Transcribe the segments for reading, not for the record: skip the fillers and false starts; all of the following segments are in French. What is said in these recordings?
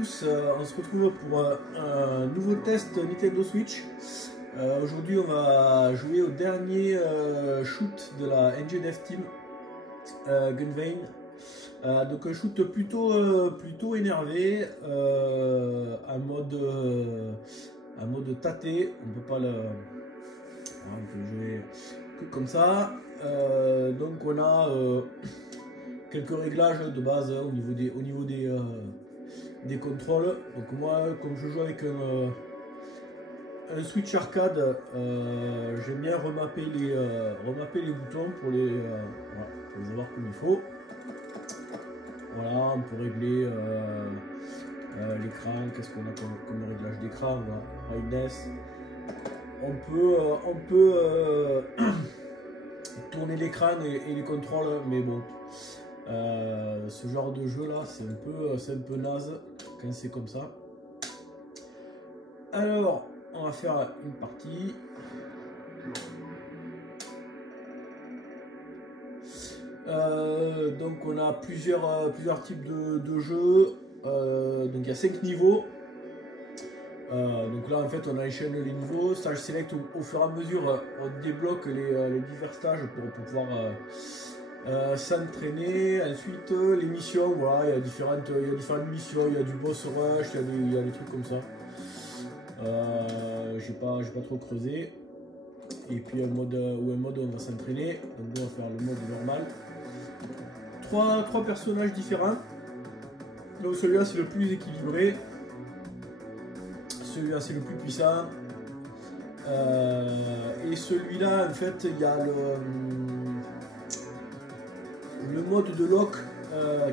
tous, on se retrouve pour un nouveau test Nintendo Switch. Aujourd'hui on va jouer au dernier shoot de la NGDev Team, Gunvein. Donc un shoot plutôt énervé, un mode tâté, on peut pas le... on peut jouer que comme ça. Donc on a quelques réglages de base au niveau des contrôles. Donc moi, comme je joue avec un Switch arcade, j'aime bien remapper les boutons pour les avoir comme il faut. Voilà, on peut régler l'écran. Qu'est-ce qu'on a comme réglage d'écran? Brightness. On peut tourner l'écran et les contrôles, mais bon, ce genre de jeu là, c'est un peu naze quand c'est comme ça. Alors, on va faire une partie. Donc on a plusieurs types de jeux. Donc il y a 5 niveaux. Donc là en fait on enchaîne les niveaux, stage select, au fur et à mesure on débloque les divers stages pour pouvoir s'entraîner. Ensuite les missions, voilà, il y a différentes missions, il y a du boss rush, il y a des trucs comme ça. J'ai pas trop creusé. Et puis un mode où on va s'entraîner, donc on va faire le mode normal. Trois personnages différents. Donc celui-là c'est le plus équilibré. Celui-là c'est le plus puissant. Et celui-là en fait il y a le mode de lock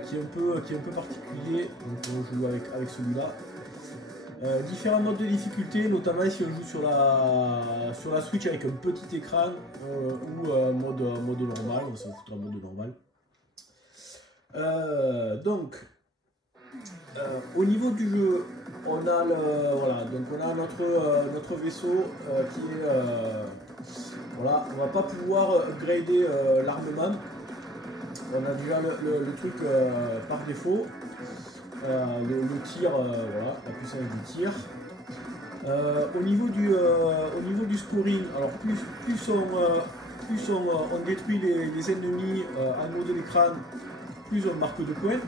qui est un peu particulier. Donc on joue avec celui-là. Différents modes de difficulté, notamment si on joue sur la Switch avec un petit écran ou mode normal, on s'en foutra mode normal. Donc au niveau du jeu, on a notre vaisseau qui est voilà, on va pas pouvoir upgrader l'armement. On a déjà le truc par défaut. Le tir, voilà, la puissance du tir. Au niveau du scoring, alors plus on détruit les ennemis en haut de l'écran, plus on marque de points.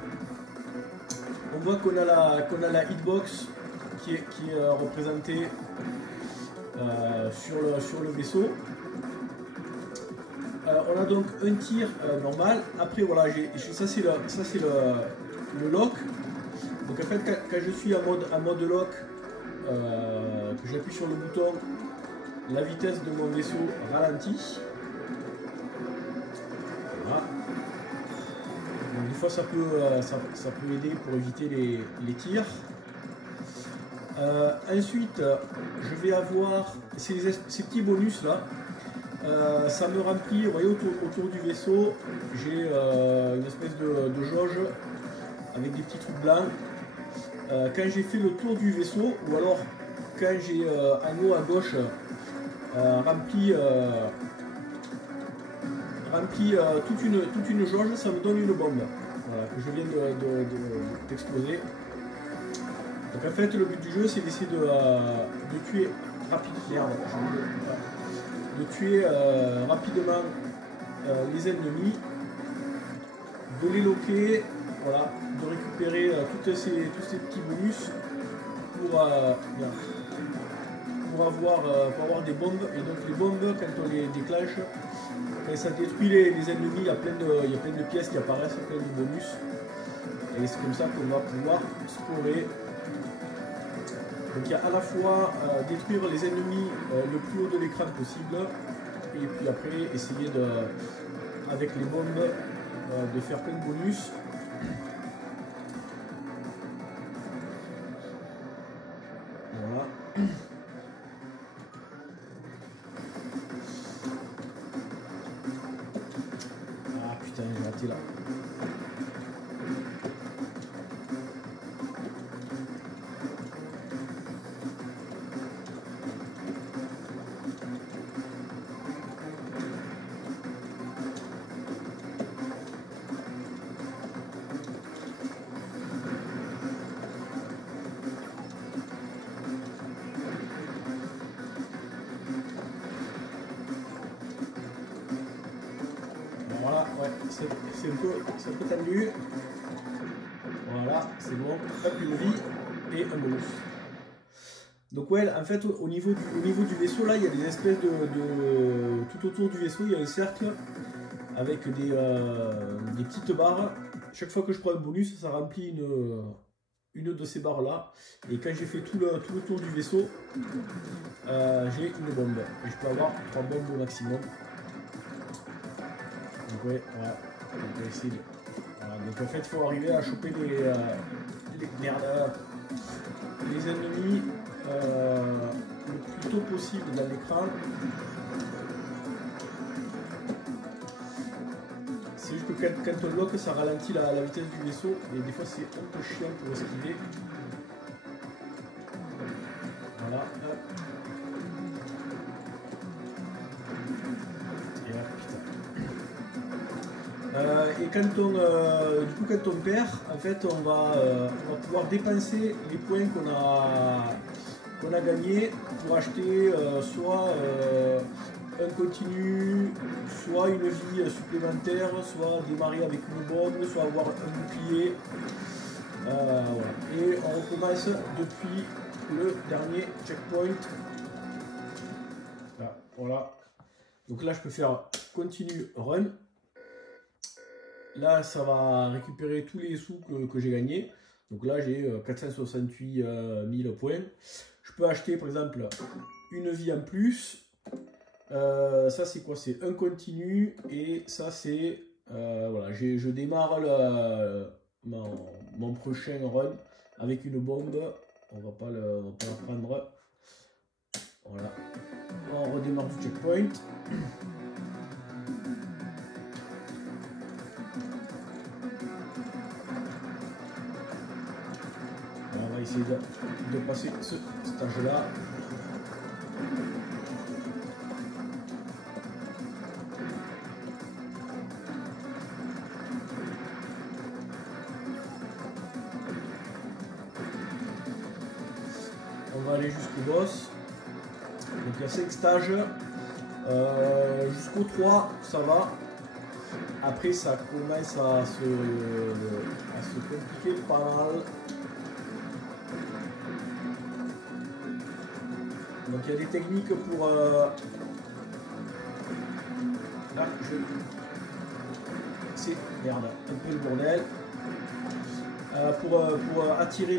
On voit qu'on a la hitbox qui est représentée sur le vaisseau. On a donc un tir normal. Après voilà, ça c'est le lock. Donc en fait quand je suis en mode lock, que j'appuie sur le bouton, la vitesse de mon vaisseau ralentit. Voilà. Donc, des fois ça peut aider pour éviter les tirs. Ensuite je vais avoir ces petits bonus là. Ça me remplit, vous voyez, autour du vaisseau, j'ai une espèce de jauge avec des petits trucs blancs. Quand j'ai fait le tour du vaisseau, ou alors quand j'ai en haut à gauche rempli toute une jauge, ça me donne une bombe, voilà, que je viens d'exploser. Donc en fait le but du jeu c'est d'essayer de tuer rapidement les ennemis, de les loquer, voilà, de récupérer tous ces petits bonus pour avoir des bombes. Et donc les bombes, quand on les déclenche, quand ça détruit les ennemis, il y a plein de pièces qui apparaissent, plein de bonus. Et c'est comme ça qu'on va pouvoir scorer. Donc il y a à la fois détruire les ennemis le plus haut de l'écran possible, et puis après essayer avec les bombes de faire plein de bonus. Voilà. Ah putain, j'ai raté là. c'est un peu tendu. Voilà, c'est bon. Hop, une vie et un bonus. Donc ouais, en fait, au niveau du vaisseau, là, il y a des espèces tout autour du vaisseau, il y a un cercle avec des petites barres. Chaque fois que je prends un bonus, ça remplit une de ces barres-là. Et quand j'ai fait tout le tour du vaisseau, j'ai une bombe. Et je peux avoir 3 bombes au maximum. Donc ouais, voilà. Donc, on va essayer voilà. Donc en fait, il faut arriver à choper les ennemis le plus tôt possible dans l'écran. C'est juste que quand on bloque, ça ralentit la vitesse du vaisseau et des fois c'est un peu chiant pour esquiver. Voilà. Et là, putain. Et quand on perd, en fait, on va pouvoir dépenser les points qu'on a gagnés pour acheter soit un continu, soit une vie supplémentaire, soit démarrer avec une bombe, soit avoir un bouclier. Voilà. Et on recommence depuis le dernier checkpoint. Là, voilà. Donc là, je peux faire continue run. Là, ça va récupérer tous les sous que j'ai gagnés. Donc là, j'ai 468 000 points. Je peux acheter, par exemple, une vie en plus. Ça, c'est quoi? C'est un continu. Et ça, c'est... voilà, je démarre mon prochain run avec une bombe. On va pas la prendre. Voilà. On redémarre du checkpoint. On va essayer de passer ce stage-là. On va aller jusqu'au boss. Donc il y a 5 stages. Jusqu'au 3, ça va. Après, ça commence à se compliquer pas mal. Donc il y a des techniques pour... Là, c'est merde, un peu le bordel. Pour attirer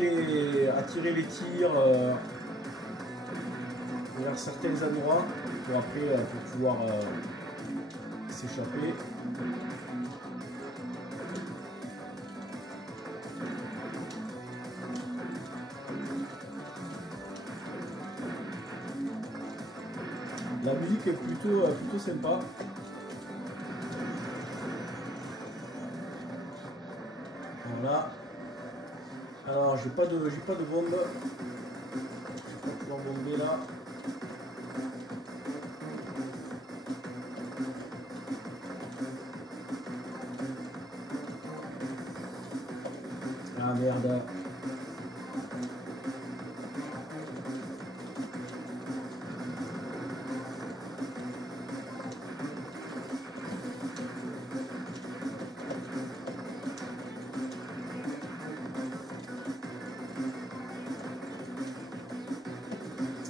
les tirs vers certains endroits pour après pour pouvoir s'échapper. La musique est plutôt sympa. Voilà. Alors j'ai pas de bombe. Je vais pas pouvoir bomber là. Ah merde.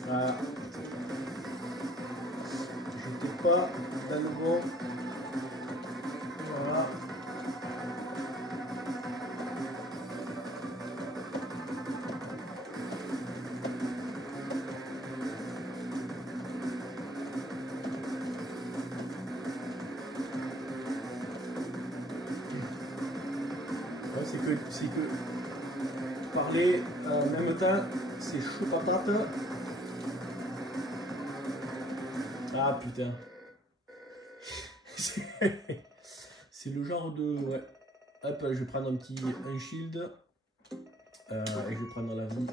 Voilà. J'étais pas dans le bon. Voilà. Ouais, c'est que parler en même temps, c'est chaud patate. Ah putain. C'est le genre de... Ouais. Hop, je vais prendre un shield. Et je vais prendre la vie.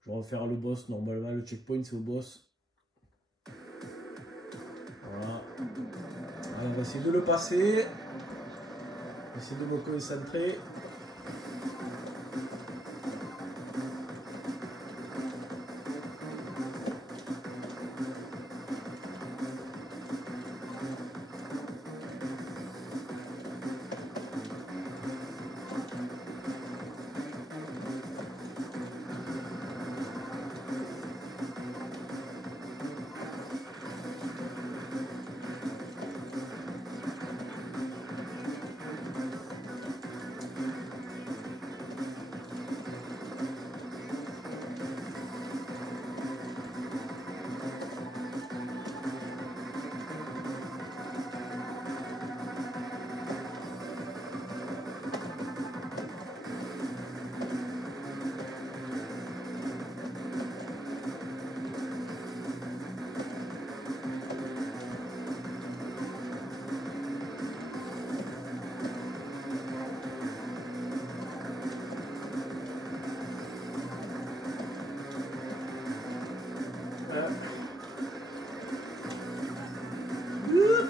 Je vais refaire le boss. Normalement, le checkpoint, c'est au boss. Voilà. Allez, on va essayer de le passer. On va essayer de me concentrer.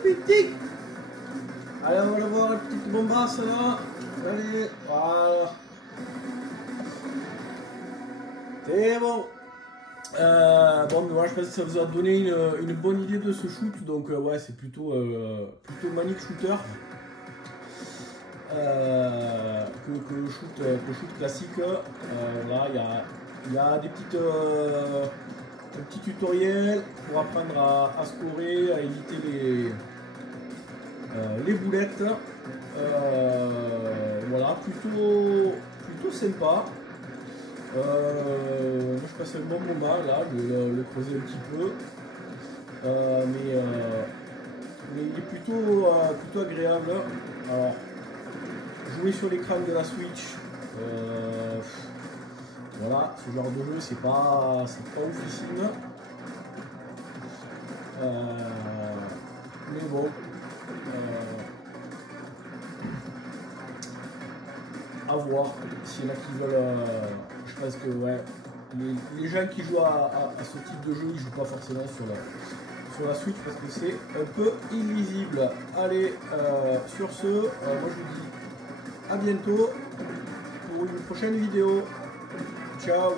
Petit. Allez, on va le voir, la petite bombasse là. Allez, voilà. C'est bon. Bon, mais voilà, je pense que ça vous a donné une bonne idée de ce shoot. Donc, ouais, c'est plutôt manic shooter que le shoot classique. Là, il y a des petites. Un petit tutoriel pour apprendre à scorer, à éviter les boulettes. Voilà, plutôt sympa. Moi je passe un bon moment là, je vais le creuser un petit peu. Mais il est plutôt agréable. Alors, jouer sur l'écran de la Switch. Voilà, ce genre de jeu c'est pas oufissime. Mais bon. À voir. S'il y en a qui veulent. Je pense que ouais. Les gens qui jouent à ce type de jeu, ils jouent pas forcément sur la Switch parce que c'est un peu illisible. Allez, sur ce, moi je vous dis à bientôt pour une prochaine vidéo. Ciao.